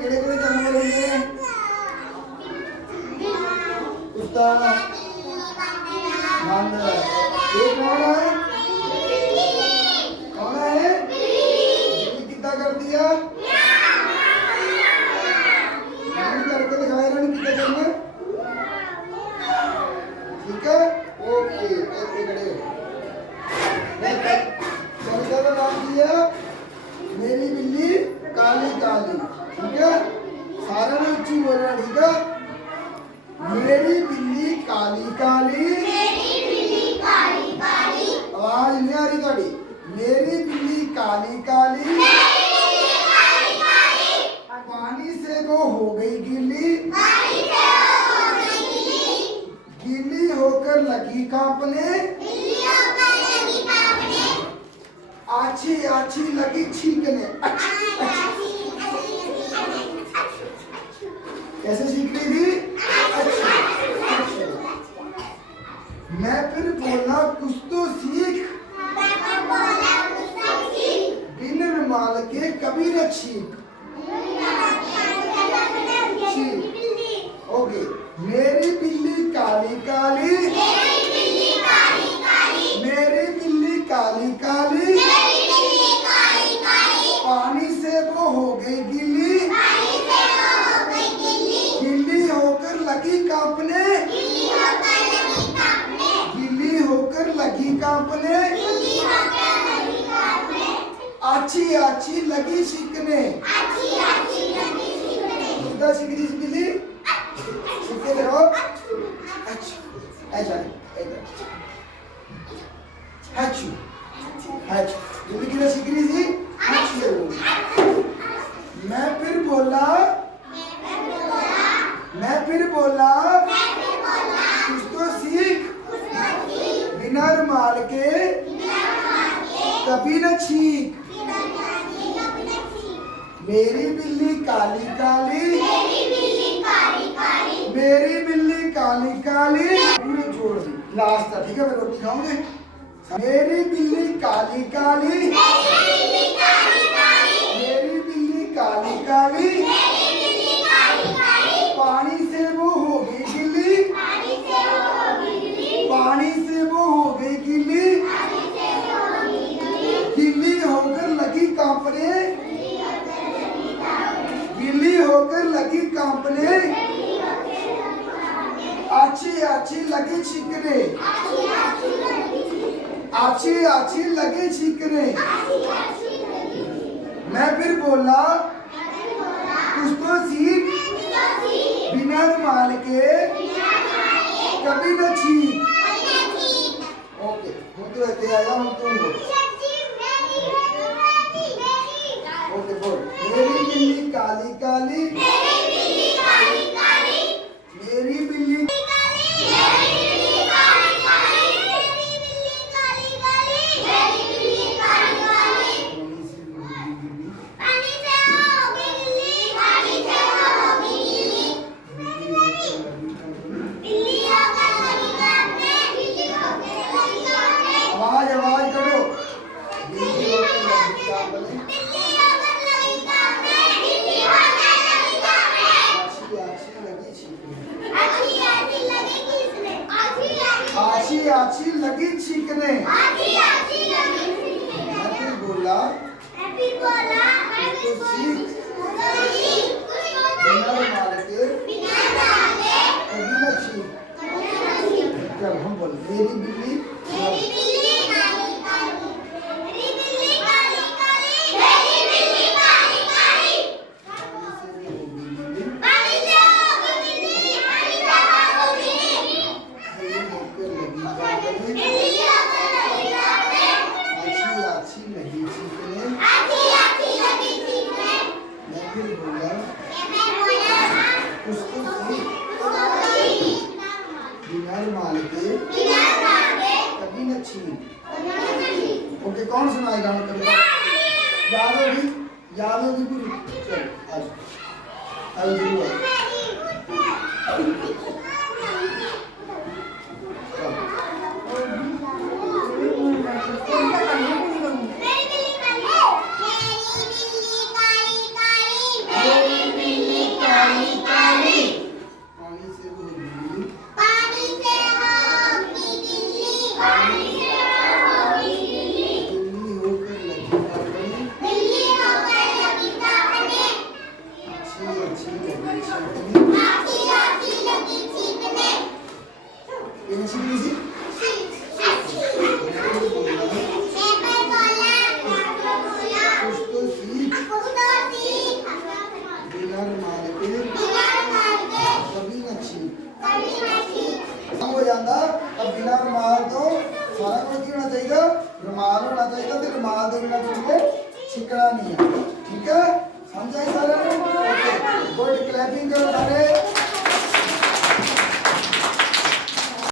ਕਿਹੜੇ ਕਿਹੜੇ ਜਾਨਵਰ ਹੁੰਦੇ ਨੇ? ਕੁੱਤਾ, ਬਾਂਦਰ। ਇਹ ਕੌਣ ਹੈ? कौन है? बिल्ली कितना करती है? करके दिखाए ना कितना करना। ठीक है, ओके। ऐसे खड़े कविता का नाम दिया मेरी बिल्ली काली काली। ठीक है, सारे ने उच्ची बोलना। ठीक है, मेरी बिल्ली काली काली। आवाज नहीं आ रही थोड़ी। मेरी बिल्ली काली काली, पानी से वो हो गई गीली, गीली होकर लगी कांपने, आछी आछी लगी छींकने। कैसे सीख रही थी? मैं फिर बोला कुछ तो सीख, बिन रुमाल के कभी न छींक। ओके, मेरी बिल्ली काली काली, मेरी बिल्ली काली काली, पानी से वो हो गई गीली, गीली होकर लगी कांपने, गीली होकर लगी कांपने, आछी आछी लगी सीखने। कितना सीख रही बिल्ली? सीखते रहो। अच्छा, ऐसा हचू हचू। बिल्ली कितना सीख रही थी? मैं फिर बोला कुछ तो सीख, बिना रुमाल के कभी न छींक। मेरी बिल्ली काली काली, मेरी बिल्ली काली काली। पूरे जोड़ दी लास्ट तक। ठीक है, मैं रोटी खाऊंगी। मेरी बिल्ली काली काली, मेरी बिल्ली काली काली, पानी से वो हो गई गिल्ली, पानी से वो हो गई गिल्ली, गिल्ली होकर लगी कांपने, गिल्ली होकर लगी कांपने, आछी आछी लगी छींकने, आछी आछी लगी छींकने। मैं फिर बोला कुछ तो सीख, बिना रुमाल के कभी न छींक। ओके, हम तो रहते आया हम तो। ओके, बोल। मेरी बिल्ली काली काली, मेरी बिल्ली आवाज करो। आछी आछी लगी छींकने। मैं फिर बोला तो सीख, बिना रुमाल के कभी न छींक। जब हम बोल मेरी बिल्ली कभी न छीन। ओके, कौन सुनाएगा? याद होगी, याद होगी पूरी। चल आज आज जरूर मेरी रुमाल होना चाहिए तो रुमाल के बिना तुझे छिकना नहीं है। ठीक है, समझ आई सारे? ओके, गुड, क्लैपिंग करो सारे।